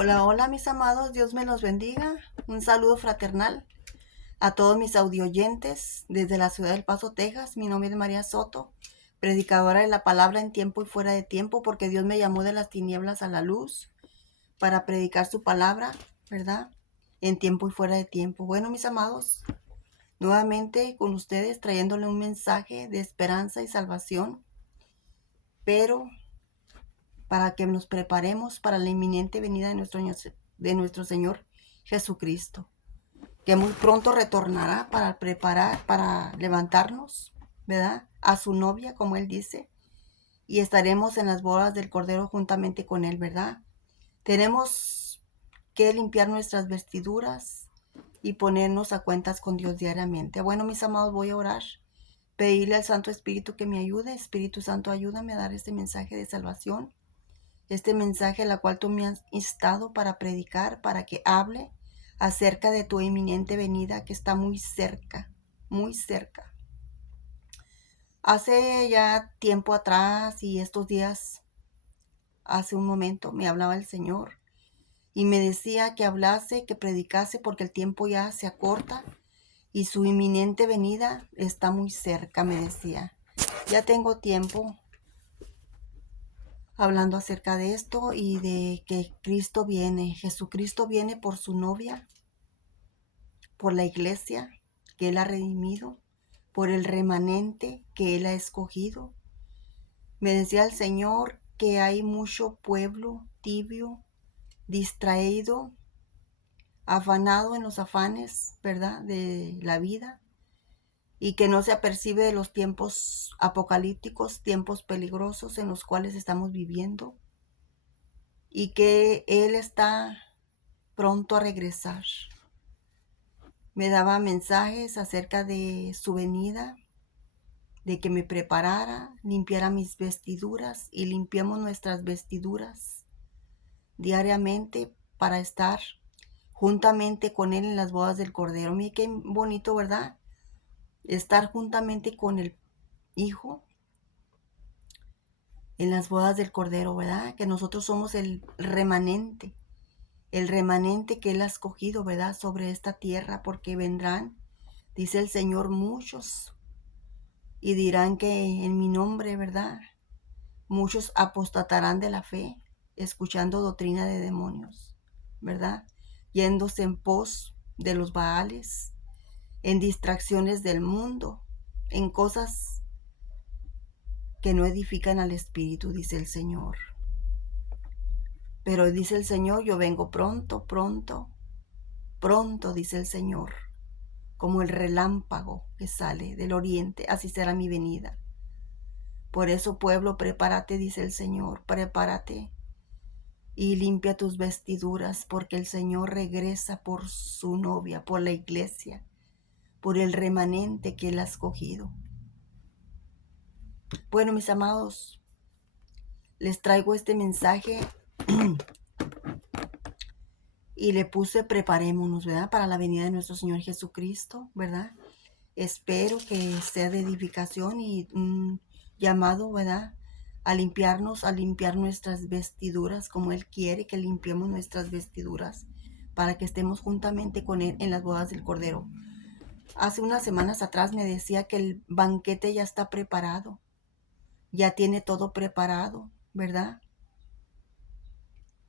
Hola, hola mis amados, Dios me los bendiga. Un saludo fraternal a todos mis audioyentes desde la ciudad del Paso, Texas. Mi nombre es María Soto, predicadora de la palabra en tiempo y fuera de tiempo, porque Dios me llamó de las tinieblas a la luz para predicar su palabra, ¿verdad? En tiempo y fuera de tiempo. Bueno, mis amados, nuevamente con ustedes trayéndole un mensaje de esperanza y salvación, pero para que nos preparemos para la inminente venida de nuestro Señor Jesucristo, que muy pronto retornará para levantarnos, ¿verdad? A su novia, como Él dice, y estaremos en las bodas del Cordero juntamente con Él, ¿verdad? Tenemos que limpiar nuestras vestiduras y ponernos a cuentas con Dios diariamente. Bueno, mis amados, voy a orar, pedirle al Santo Espíritu que me ayude. Espíritu Santo, ayúdame a dar este mensaje de salvación, este mensaje al cual tú me has instado para predicar, para que hable acerca de tu inminente venida que está muy cerca, muy cerca. Hace ya tiempo atrás y estos días, hace un momento, me hablaba el Señor y me decía que hablase, que predicase, porque el tiempo ya se acorta y su inminente venida está muy cerca, me decía. Ya tengo tiempo hablando acerca de esto y de que Cristo viene, Jesucristo viene por su novia, por la iglesia que Él ha redimido, por el remanente que Él ha escogido. Me decía el Señor que hay mucho pueblo tibio, distraído, afanado en los afanes, ¿verdad?, de la vida, y que no se apercibe de los tiempos apocalípticos, tiempos peligrosos en los cuales estamos viviendo, y que Él está pronto a regresar. Me daba mensajes acerca de su venida, de que me preparara, limpiara mis vestiduras, y limpiamos nuestras vestiduras diariamente para estar juntamente con Él en las bodas del Cordero. Mira qué bonito, ¿verdad? Estar juntamente con el Hijo en las bodas del Cordero, ¿verdad? Que nosotros somos el remanente que Él ha escogido, ¿verdad?, sobre esta tierra, porque vendrán, dice el Señor, muchos, y dirán que en mi nombre, ¿verdad?, muchos apostatarán de la fe, escuchando doctrina de demonios, ¿verdad?, yéndose en pos de los Baales, en distracciones del mundo, en cosas que no edifican al espíritu, dice el Señor. Pero dice el Señor, yo vengo pronto, pronto, pronto, dice el Señor, como el relámpago que sale del oriente, así será mi venida. Por eso, pueblo, prepárate, dice el Señor, prepárate y limpia tus vestiduras, porque el Señor regresa por su novia, por la iglesia, por el remanente que Él ha escogido. Bueno, mis amados, les traigo este mensaje y le puse preparémonos, ¿verdad?, para la venida de nuestro Señor Jesucristo, ¿verdad? Espero que sea de edificación y un llamado, ¿verdad?, a limpiarnos, a limpiar nuestras vestiduras como Él quiere que limpiemos nuestras vestiduras para que estemos juntamente con Él en las bodas del Cordero. Hace unas semanas atrás me decía que el banquete ya está preparado, ya tiene todo preparado, ¿verdad?,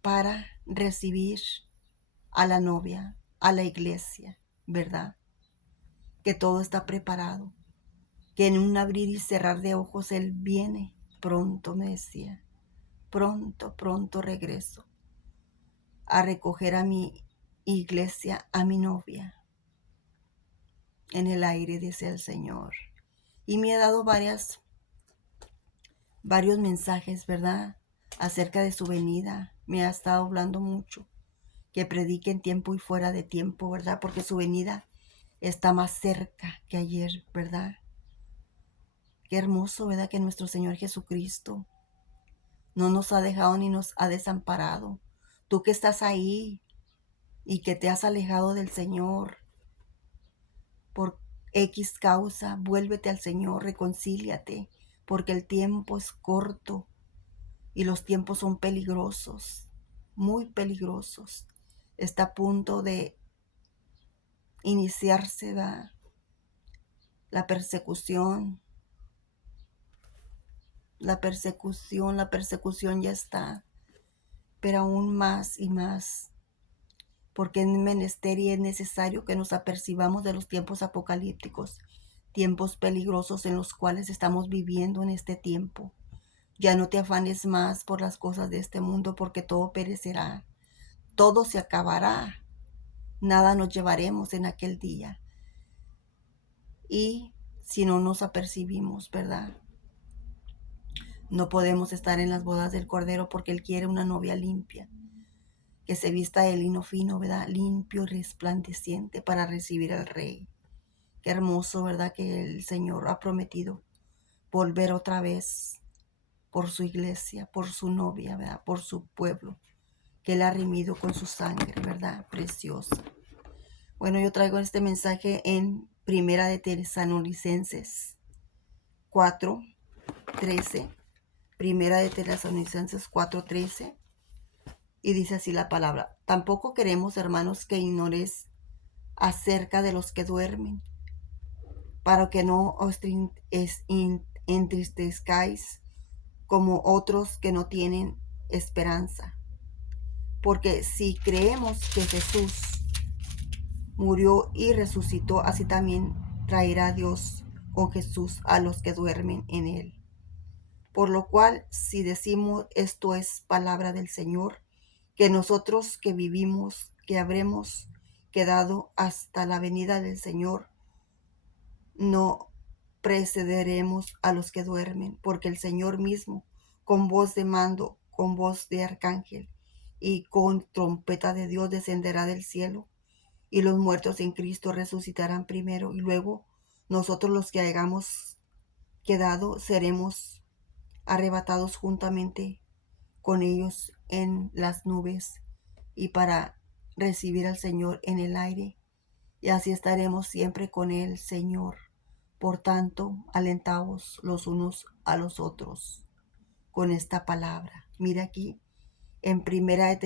para recibir a la novia, a la iglesia, ¿verdad?, que todo está preparado, que en un abrir y cerrar de ojos Él viene pronto, me decía, pronto, pronto regreso a recoger a mi iglesia, a mi novia, en el aire, dice el Señor. Y me ha dado varios mensajes, ¿verdad?, acerca de su venida. Me ha estado hablando mucho, que predique en tiempo y fuera de tiempo, ¿verdad?, porque su venida está más cerca que ayer, ¿verdad? Qué hermoso, ¿verdad?, que nuestro Señor Jesucristo no nos ha dejado ni nos ha desamparado. Tú que estás ahí y que te has alejado del Señor por X causa, vuélvete al Señor, reconcíliate, porque el tiempo es corto y los tiempos son peligrosos. muy peligrosos. Está a punto de iniciarse la persecución. La persecución ya está, pero aún más y más, porque es menester y es necesario que nos apercibamos de los tiempos apocalípticos, tiempos peligrosos en los cuales estamos viviendo en este tiempo. Ya no te afanes más por las cosas de este mundo, porque todo perecerá, todo se acabará, nada nos llevaremos en aquel día. Y si no nos apercibimos, ¿verdad? No podemos estar en las bodas del Cordero, porque Él quiere una novia limpia, que se vista de lino fino, ¿verdad? Limpio y resplandeciente para recibir al Rey. Qué hermoso, ¿verdad? Que el Señor ha prometido volver otra vez por su iglesia, por su novia, ¿verdad? Por su pueblo, que Él ha redimido con su sangre, ¿verdad? Preciosa. Bueno, yo traigo este mensaje en Primera de Tesalonicenses 4:13. Primera de Tesalonicenses 4:13. Y dice así la palabra: tampoco queremos, hermanos, que ignores acerca de los que duermen, para que no os entristezcáis como otros que no tienen esperanza. Porque si creemos que Jesús murió y resucitó, así también traerá Dios con Jesús a los que duermen en él. Por lo cual, si decimos esto es palabra del Señor, que nosotros que vivimos, que habremos quedado hasta la venida del Señor, no precederemos a los que duermen, porque el Señor mismo, con voz de mando, con voz de arcángel y con trompeta de Dios, descenderá del cielo, y los muertos en Cristo resucitarán primero, y luego nosotros los que hayamos quedado seremos arrebatados juntamente con ellos en las nubes, y para recibir al Señor en el aire, y así estaremos siempre con el Señor. Por tanto, alentaos los unos a los otros con esta palabra. Mira aquí en Primera de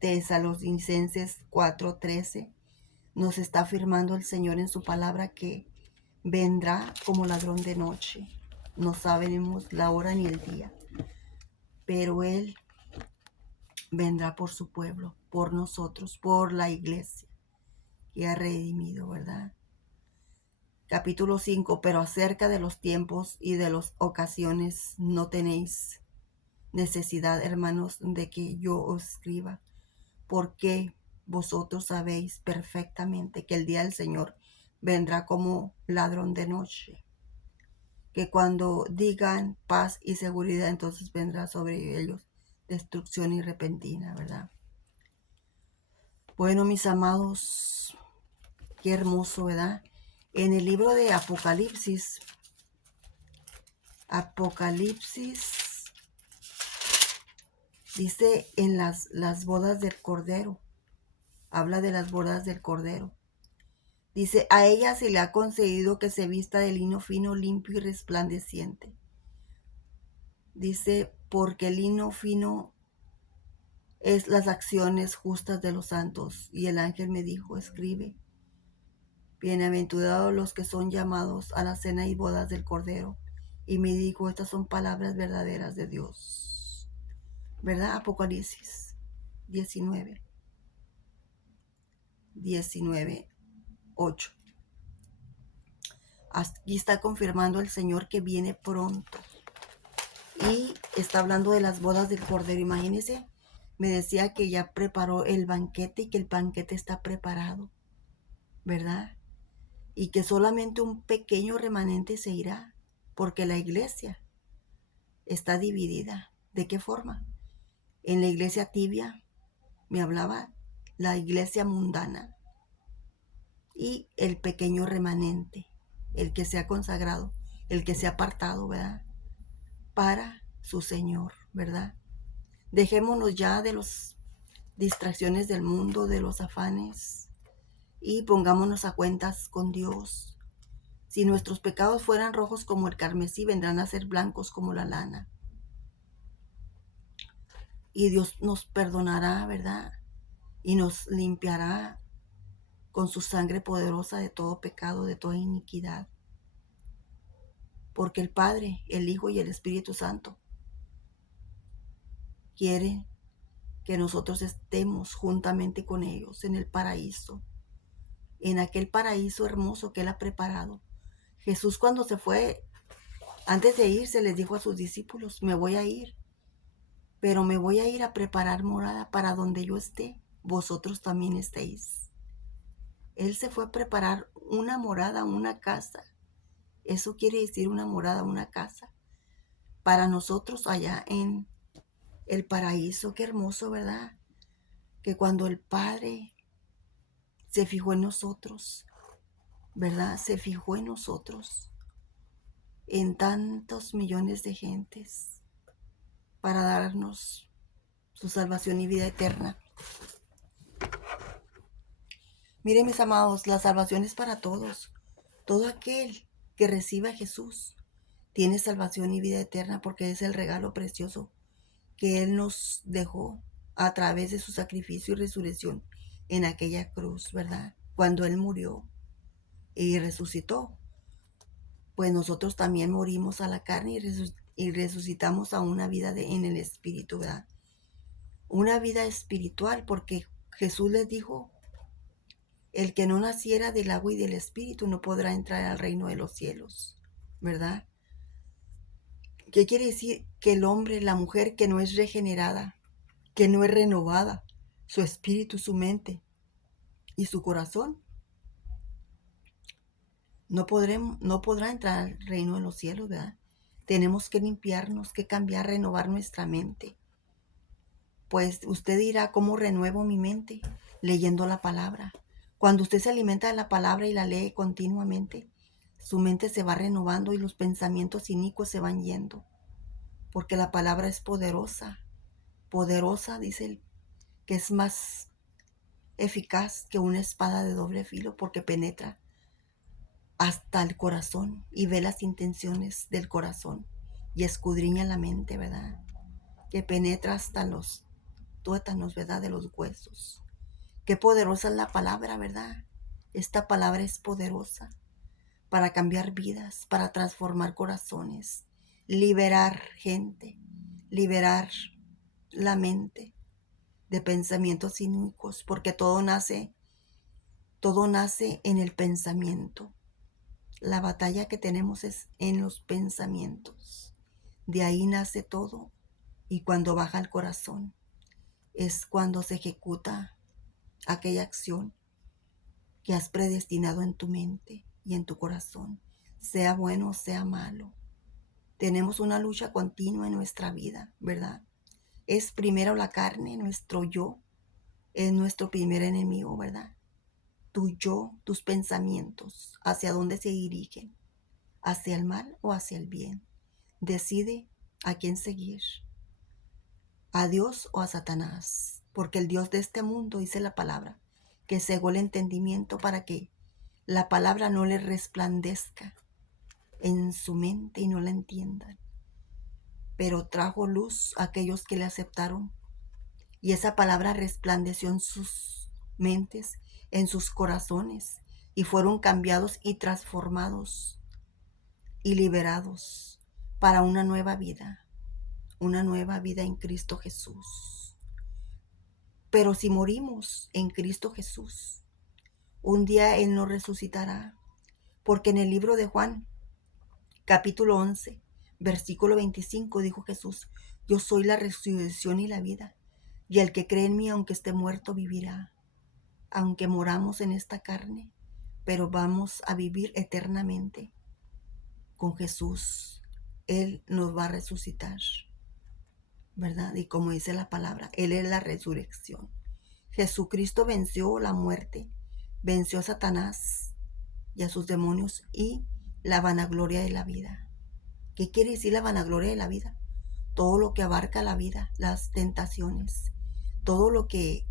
Tesalonicenses 4:13 nos está afirmando el Señor en su palabra que vendrá como ladrón de noche. No sabemos la hora ni el día, pero Él vendrá por su pueblo, por nosotros, por la iglesia que ha redimido, ¿verdad? Capítulo 5, pero acerca de los tiempos y de las ocasiones no tenéis necesidad, hermanos, de que yo os escriba, porque vosotros sabéis perfectamente que el día del Señor vendrá como ladrón de noche, que cuando digan paz y seguridad, entonces vendrá sobre ellos destrucción y repentina, ¿verdad? Bueno, mis amados, qué hermoso, ¿verdad? En el libro de Apocalipsis dice en las bodas del Cordero, habla de las bodas del Cordero. Dice, a ella se le ha concedido que se vista de lino fino, limpio y resplandeciente. Dice, porque el lino fino es las acciones justas de los santos. Y el ángel me dijo, escribe, bienaventurados los que son llamados a la cena y bodas del Cordero. Y me dijo, estas son palabras verdaderas de Dios. ¿Verdad? Apocalipsis 19:8. Aquí está confirmando el Señor que viene pronto. Y está hablando de las bodas del Cordero. Imagínense, me decía que ya preparó el banquete y que el banquete está preparado, ¿verdad? Y que solamente un pequeño remanente se irá, porque la iglesia está dividida. ¿De qué forma? En la iglesia tibia, me hablaba, la iglesia mundana, y el pequeño remanente, el que se ha consagrado, el que se ha apartado, ¿verdad? Para su Señor, ¿verdad? Dejémonos ya de las distracciones del mundo, de los afanes, y pongámonos a cuentas con Dios. Si nuestros pecados fueran rojos como el carmesí, vendrán a ser blancos como la lana. y Dios nos perdonará, ¿verdad? Y nos limpiará con su sangre poderosa de todo pecado, de toda iniquidad. Porque el Padre, el Hijo y el Espíritu Santo quieren que nosotros estemos juntamente con ellos en el paraíso, en aquel paraíso hermoso que Él ha preparado. Jesús, cuando se fue, antes de irse, les dijo a sus discípulos: me voy a ir, pero me voy a ir a preparar morada para donde yo esté, vosotros también estéis. Él se fue a preparar una morada, una casa. Eso quiere decir una morada, una casa para nosotros allá en el paraíso. Qué hermoso, ¿verdad? Que cuando el Padre se fijó en nosotros, ¿verdad? Se fijó en nosotros, en tantos millones de gentes, para darnos su salvación y vida eterna. Miren, mis amados, la salvación es para todos. Todo aquel que reciba a Jesús tiene salvación y vida eterna, porque es el regalo precioso que Él nos dejó a través de su sacrificio y resurrección en aquella cruz, ¿verdad? Cuando Él murió y resucitó, pues nosotros también morimos a la carne y resucitamos a una vida en el Espíritu, ¿verdad? Una vida espiritual, porque Jesús les dijo: el que no naciera del agua y del Espíritu no podrá entrar al reino de los cielos, ¿verdad? ¿Qué quiere decir? Que el hombre, la mujer que no es regenerada, que no es renovada, su espíritu, su mente y su corazón, no podrá entrar al reino de los cielos, ¿verdad? Tenemos que limpiarnos, que cambiar, renovar nuestra mente. Pues usted dirá: ¿cómo renuevo mi mente? Leyendo la palabra. Cuando usted se alimenta de la palabra y la lee continuamente, su mente se va renovando y los pensamientos inicuos se van yendo. Porque la palabra es poderosa. Poderosa, dice él, que es más eficaz que una espada de doble filo, porque penetra hasta el corazón y ve las intenciones del corazón y escudriña la mente, ¿verdad? Que penetra hasta los tuétanos, ¿verdad? De los huesos. Qué poderosa es la palabra, ¿verdad? Esta palabra es poderosa para cambiar vidas, para transformar corazones, liberar gente, liberar la mente de pensamientos inicuos, porque todo nace en el pensamiento. La batalla que tenemos es en los pensamientos. De ahí nace todo, y cuando baja el corazón es cuando se ejecuta aquella acción que has predestinado en tu mente y en tu corazón, sea bueno o sea malo. Tenemos una lucha continua en nuestra vida, ¿verdad? Es primero la carne, nuestro yo, es nuestro primer enemigo, ¿verdad? Tu yo, tus pensamientos, ¿hacia dónde se dirigen? ¿Hacia el mal o hacia el bien? Decide a quién seguir, a Dios o a Satanás, porque el Dios de este mundo, dice la palabra, que cegó el entendimiento para que la palabra no le resplandezca en su mente y no la entiendan. Pero trajo luz a aquellos que le aceptaron, y esa palabra resplandeció en sus mentes, en sus corazones, y fueron cambiados y transformados y liberados para una nueva vida en Cristo Jesús. Pero si morimos en Cristo Jesús, un día Él nos resucitará, porque en el libro de Juan, capítulo 11, versículo 25, dijo Jesús: yo soy la resurrección y la vida, y el que cree en mí, aunque esté muerto, vivirá. Aunque moramos en esta carne, pero vamos a vivir eternamente con Jesús. Él nos va a resucitar, ¿verdad? Y como dice la palabra, Él es la resurrección. Jesucristo venció la muerte, venció a Satanás y a sus demonios y la vanagloria de la vida. ¿Qué quiere decir la vanagloria de la vida? Todo lo que abarca la vida, las tentaciones, todo lo que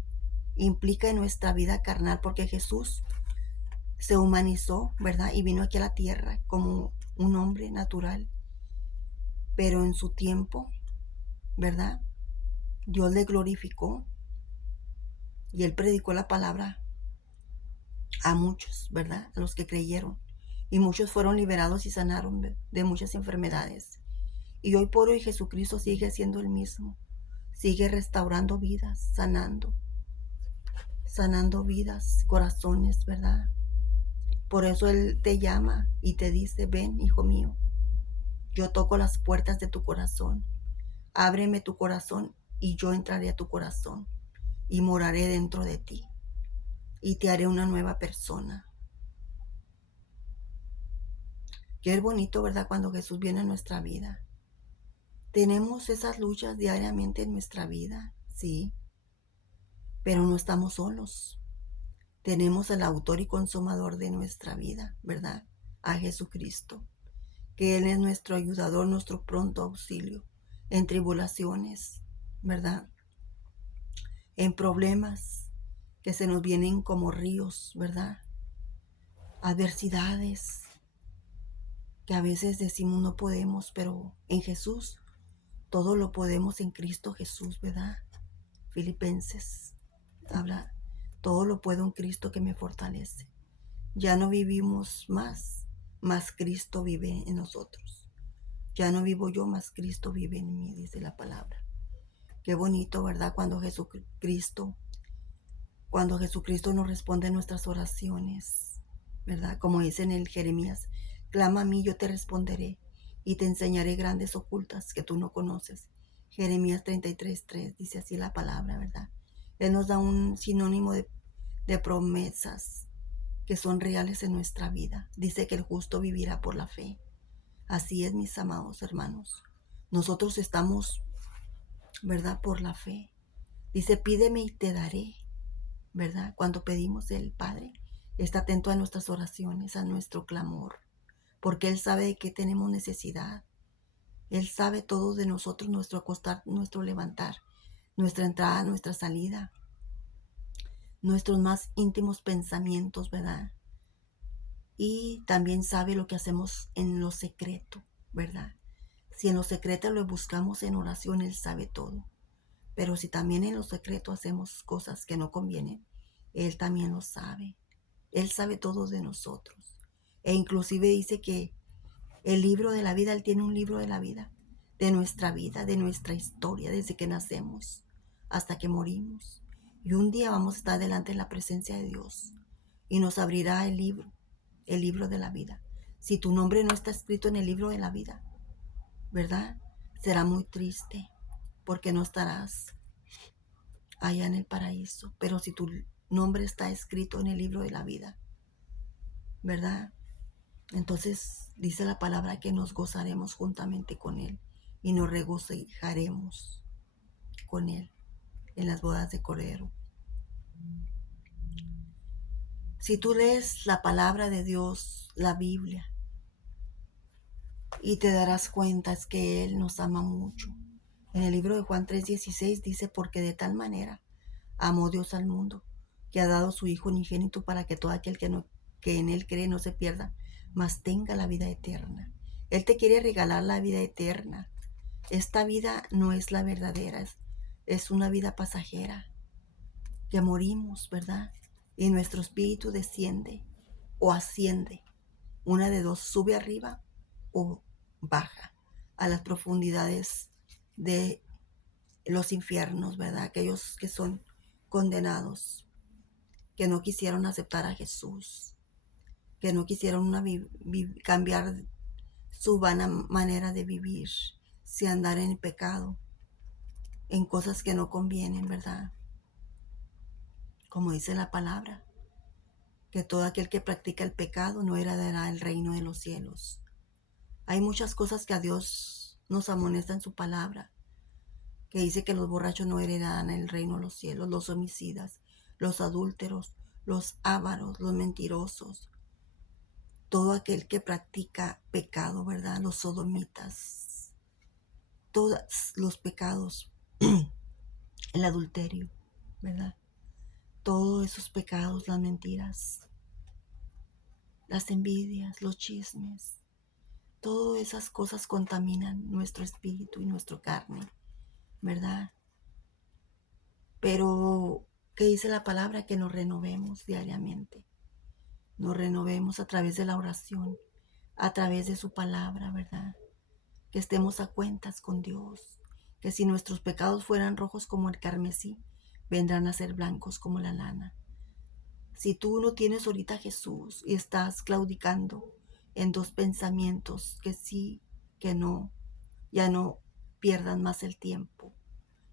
implica en nuestra vida carnal, porque Jesús se humanizó, ¿verdad? Y vino aquí a la tierra como un hombre natural, pero en su tiempo, ¿verdad? Dios le glorificó y él predicó la palabra a muchos, ¿verdad? A los que creyeron. Y muchos fueron liberados y sanaron de muchas enfermedades. Y hoy por hoy Jesucristo sigue siendo el mismo. Sigue restaurando vidas, sanando vidas, corazones, ¿verdad? Por eso Él te llama y te dice, ven, hijo mío, yo toco las puertas de tu corazón. Ábreme tu corazón y yo entraré a tu corazón y moraré dentro de ti y te haré una nueva persona. Qué bonito, ¿verdad? Cuando Jesús viene a nuestra vida. Tenemos esas luchas diariamente en nuestra vida, sí, pero no estamos solos. Tenemos al autor y consumador de nuestra vida, ¿verdad? A Jesucristo, que Él es nuestro ayudador, nuestro pronto auxilio en tribulaciones, ¿verdad? En problemas que se nos vienen como ríos, ¿verdad? Adversidades que a veces decimos no podemos, pero en Jesús todo lo podemos en Cristo Jesús, ¿verdad? Filipenses habla, todo lo puedo en Cristo que me fortalece. Ya no vivimos más Cristo vive en nosotros. Ya no vivo yo, más Cristo vive en mí, dice la palabra. Qué bonito, ¿verdad? Cuando Jesucristo nos responde nuestras oraciones, ¿verdad? Como dice en el Jeremías, clama a mí, yo te responderé y te enseñaré grandes ocultas que tú no conoces. Jeremías 33:3 dice así la palabra, ¿verdad? Él nos da un sinónimo de promesas que son reales en nuestra vida. Dice que el justo vivirá por la fe. Así es, mis amados hermanos. Nosotros estamos, ¿verdad? Por la fe. Dice, pídeme y te daré, ¿verdad? Cuando pedimos el Padre, está atento a nuestras oraciones, a nuestro clamor, porque Él sabe de qué tenemos necesidad. Él sabe todo de nosotros, nuestro acostar, nuestro levantar, nuestra entrada, nuestra salida, nuestros más íntimos pensamientos, ¿verdad? Y también sabe lo que hacemos en lo secreto, ¿verdad? Si en lo secreto lo buscamos en oración, Él sabe todo. Pero si también en lo secreto hacemos cosas que no convienen, Él también lo sabe. Él sabe todo de nosotros. E inclusive dice que el libro de la vida, Él tiene un libro de la vida, de nuestra historia, desde que nacemos hasta que morimos. Y un día vamos a estar delante de la presencia de Dios y nos abrirá el libro de la vida. Si tu nombre no está escrito en el libro de la vida, ¿verdad? Será muy triste porque no estarás allá en el paraíso. Pero si tu nombre está escrito en el libro de la vida, ¿verdad? Entonces dice la palabra que nos gozaremos juntamente con Él y nos regocijaremos con Él en las bodas de Cordero. Si tú lees la palabra de Dios, la Biblia, y te darás cuenta es que Él nos ama mucho. En el libro de Juan 3:16 dice, porque de tal manera amó Dios al mundo, que ha dado su Hijo unigénito para que todo aquel que en Él cree no se pierda, mas tenga la vida eterna. Él te quiere regalar la vida eterna. Esta vida no es la verdadera, es una vida pasajera, que morimos, ¿verdad? Y nuestro espíritu desciende o asciende. Una de dos, sube arriba o baja a las profundidades de los infiernos, ¿verdad? Aquellos que son condenados, que no quisieron aceptar a Jesús, que no quisieron cambiar su vana manera de vivir, si andar en pecado, en cosas que no convienen, ¿verdad? Como dice la palabra, que todo aquel que practica el pecado no heredará el reino de los cielos. Hay muchas cosas que a Dios nos amonesta en su palabra, que dice que los borrachos no heredarán el reino de los cielos, los homicidas, los adúlteros, los ávaros, los mentirosos, todo aquel que practica pecado, ¿verdad? Los sodomitas, todos los pecados, el adulterio, ¿verdad? Todos esos pecados, las mentiras, las envidias, los chismes, todas esas cosas contaminan nuestro espíritu y nuestra carne, ¿verdad? Pero, ¿qué dice la palabra? Que nos renovemos diariamente. Nos renovemos a través de la oración, a través de su palabra, ¿verdad? Que estemos a cuentas con Dios. Que si nuestros pecados fueran rojos como el carmesí, vendrán a ser blancos como la lana. Si tú no tienes ahorita a Jesús y estás claudicando en dos pensamientos, que sí, que no, ya no pierdas más el tiempo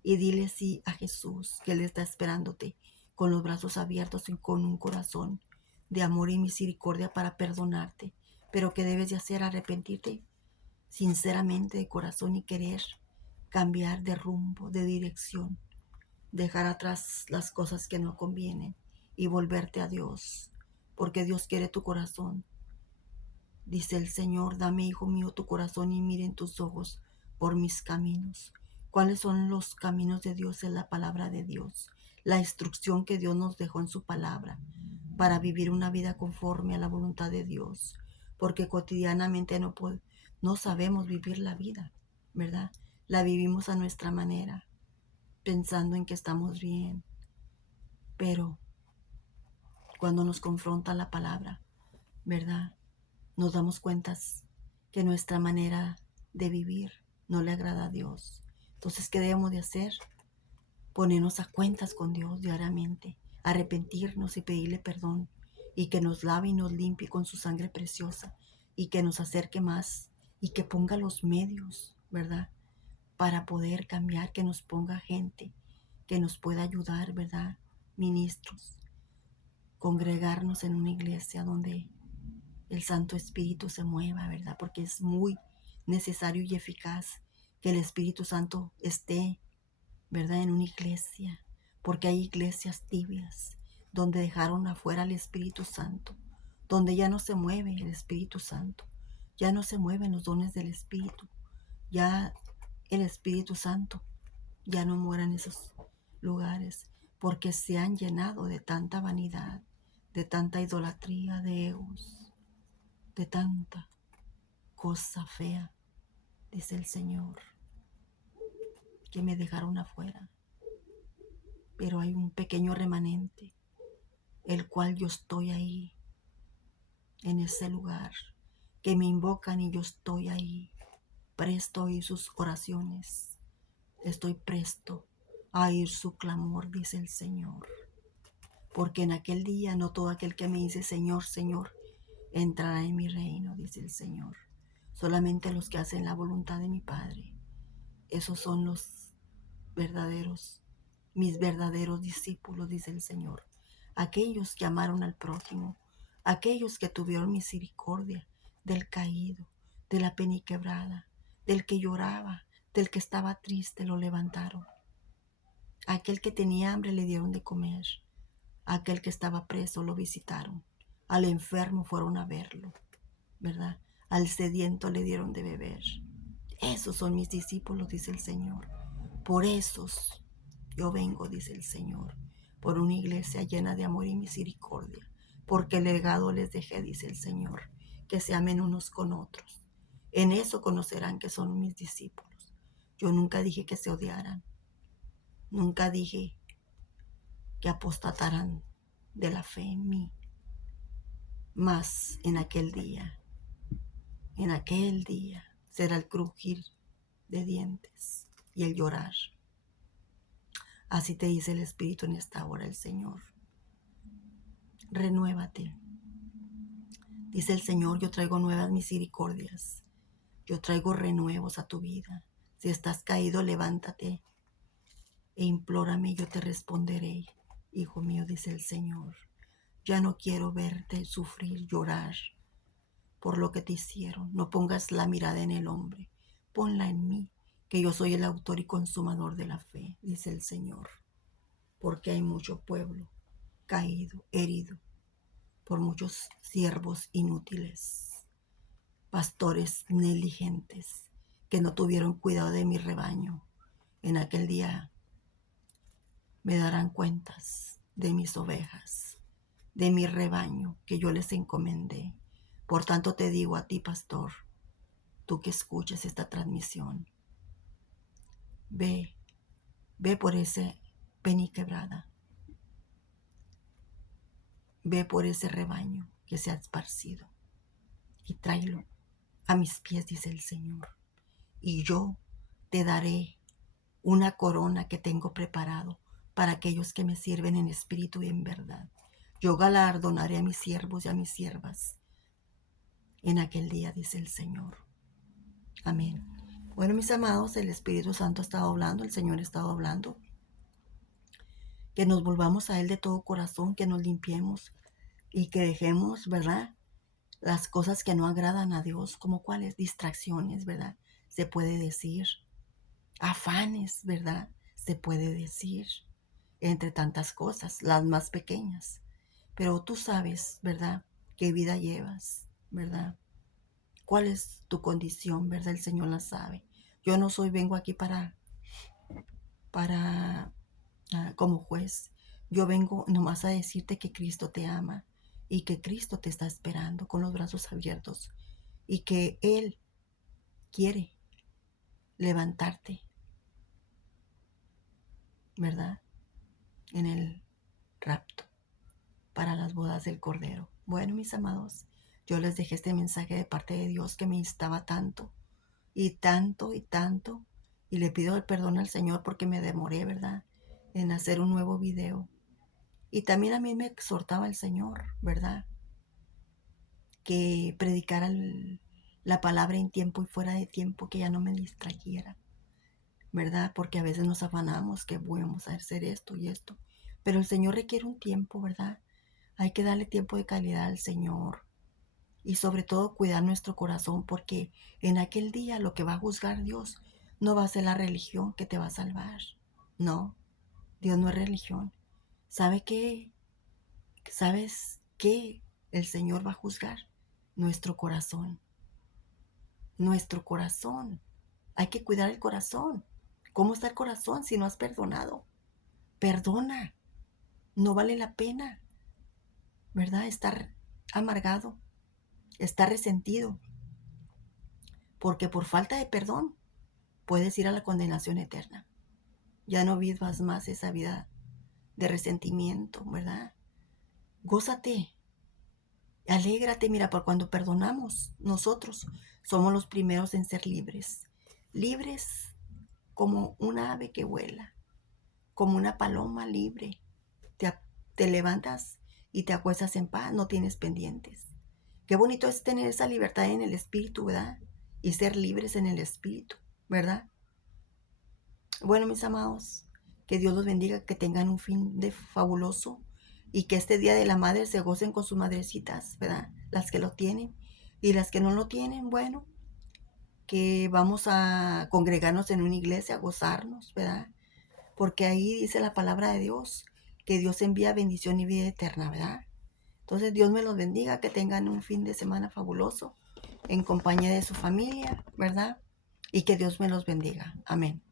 y dile sí a Jesús, que Él está esperándote con los brazos abiertos y con un corazón de amor y misericordia para perdonarte, pero que debes de hacer arrepentirte sinceramente de corazón y querer cambiar de rumbo, de dirección, dejar atrás las cosas que no convienen y volverte a Dios, porque Dios quiere tu corazón. Dice el Señor, dame, hijo mío, tu corazón y miren tus ojos por mis caminos. ¿Cuáles son los caminos de Dios? Es la palabra de Dios, la instrucción que Dios nos dejó en su palabra para vivir una vida conforme a la voluntad de Dios, porque cotidianamente no sabemos vivir la vida, ¿verdad? La vivimos a nuestra manera, pensando en que estamos bien, pero cuando nos confronta la palabra, ¿verdad? Nos damos cuenta que nuestra manera de vivir no le agrada a Dios. Entonces, ¿qué debemos de hacer? Ponernos a cuentas con Dios diariamente, arrepentirnos y pedirle perdón, y que nos lave y nos limpie con su sangre preciosa, y que nos acerque más, y que ponga los medios, ¿verdad? Para poder cambiar, que nos ponga gente que nos pueda ayudar, ¿verdad? Ministros, congregarnos en una iglesia donde el Santo Espíritu se mueva, ¿verdad? Porque es muy necesario y eficaz que el Espíritu Santo esté, ¿verdad? En una iglesia, porque hay iglesias tibias donde dejaron afuera al Espíritu Santo, donde ya no se mueve el Espíritu Santo, ya no se mueven los dones del Espíritu, ya el Espíritu Santo ya no mora en esos lugares, porque se han llenado de tanta vanidad, de tanta idolatría, de egos, de tanta cosa fea, dice el Señor, que me dejaron afuera. Pero hay un pequeño remanente, el cual yo estoy ahí, en ese lugar, que me invocan y yo estoy ahí, presto a oír sus oraciones, estoy presto a oír su clamor, dice el Señor. Porque en aquel día no todo aquel que me dice Señor, Señor, entrará en mi reino, dice el Señor. Solamente los que hacen la voluntad de mi Padre. Esos son los verdaderos, mis verdaderos discípulos, dice el Señor. Aquellos que amaron al prójimo, aquellos que tuvieron misericordia del caído, de la peniquebrada, del que lloraba, del que estaba triste, lo levantaron. Aquel que tenía hambre le dieron de comer. Aquel que estaba preso lo visitaron. Al enfermo fueron a verlo, ¿verdad? Al sediento le dieron de beber. Esos son mis discípulos, dice el Señor. Por esos yo vengo, dice el Señor, por una iglesia llena de amor y misericordia, porque el legado les dejé, dice el Señor, que se amen unos con otros. En eso conocerán que son mis discípulos. Yo nunca dije que se odiaran, nunca dije que apostataran de la fe en mí, mas en aquel día será el crujir de dientes y el llorar. Así te dice el Espíritu en esta hora, el Señor. Renuévate. Dice el Señor, yo traigo nuevas misericordias. Yo traigo renuevos a tu vida. Si estás caído, levántate e implórame, yo te responderé. Hijo mío, dice el Señor, ya no quiero verte sufrir, llorar por lo que te hicieron. No pongas la mirada en el hombre, ponla en mí, que yo soy el autor y consumador de la fe, dice el Señor. Porque hay mucho pueblo caído, herido, por muchos siervos inútiles, pastores negligentes que no tuvieron cuidado de mi rebaño. En aquel día me darán cuentas de mis ovejas, de mi rebaño que yo les encomendé. Por tanto te digo a ti, pastor, tú que escuches esta transmisión, ve por ese Peniquebrada, ve por ese rebaño que se ha esparcido y tráelo a mis pies, dice el Señor. Y yo te daré una corona que tengo preparado para aquellos que me sirven en espíritu y en verdad. Yo galardonaré a mis siervos y a mis siervas en aquel día, dice el Señor. Amén. Bueno, mis amados, el Espíritu Santo ha estado hablando, el Señor ha estado hablando. Que nos volvamos a Él de todo corazón, que nos limpiemos y que dejemos, ¿verdad?, las cosas que no agradan a Dios, como cuáles distracciones, ¿verdad? Se puede decir. Afanes, ¿verdad? Se puede decir. Entre tantas cosas, las más pequeñas. Pero tú sabes, ¿verdad?, qué vida llevas, ¿verdad? ¿Cuál es tu condición, verdad? El Señor la sabe. Yo no vengo aquí para como juez. Yo vengo nomás a decirte que Cristo te ama y que Cristo te está esperando con los brazos abiertos y que Él quiere levantarte, ¿verdad?, en el rapto para las bodas del Cordero. Bueno, mis amados, yo les dejé este mensaje de parte de Dios que me instaba tanto y tanto y tanto, y le pido el perdón al Señor porque me demoré, ¿verdad?, en hacer un nuevo video. Y también a mí me exhortaba el Señor, ¿verdad?, que predicara la palabra en tiempo y fuera de tiempo, que ya no me distrajera, ¿verdad? Porque a veces nos afanamos que vamos a hacer esto y esto. Pero el Señor requiere un tiempo, ¿verdad? Hay que darle tiempo de calidad al Señor. Y sobre todo cuidar nuestro corazón, porque en aquel día lo que va a juzgar Dios no va a ser la religión que te va a salvar. No, Dios no es religión. ¿Sabe qué? ¿Sabes qué el Señor va a juzgar? Nuestro corazón. Nuestro corazón. Hay que cuidar el corazón. ¿Cómo está el corazón si no has perdonado? Perdona. No vale la pena, ¿verdad?, estar amargado, estar resentido, porque por falta de perdón puedes ir a la condenación eterna. Ya no vivas más esa vida de resentimiento, ¿verdad? Gózate, alégrate. Mira, por cuando perdonamos, nosotros somos los primeros en ser libres. Libres como un ave que vuela, como una paloma libre. Te, te levantas y te acuestas en paz, no tienes pendientes. Qué bonito es tener esa libertad en el espíritu, ¿verdad? Y ser libres en el espíritu, ¿verdad? Bueno, mis amados, que Dios los bendiga, que tengan un fin de fabuloso y que este Día de la Madre se gocen con sus madrecitas, ¿verdad? Las que lo tienen y las que no lo tienen, bueno, que vamos a congregarnos en una iglesia, a gozarnos, ¿verdad? Porque ahí dice la palabra de Dios, que Dios envía bendición y vida eterna, ¿verdad? Entonces Dios me los bendiga, que tengan un fin de semana fabuloso en compañía de su familia, ¿verdad? Y que Dios me los bendiga. Amén.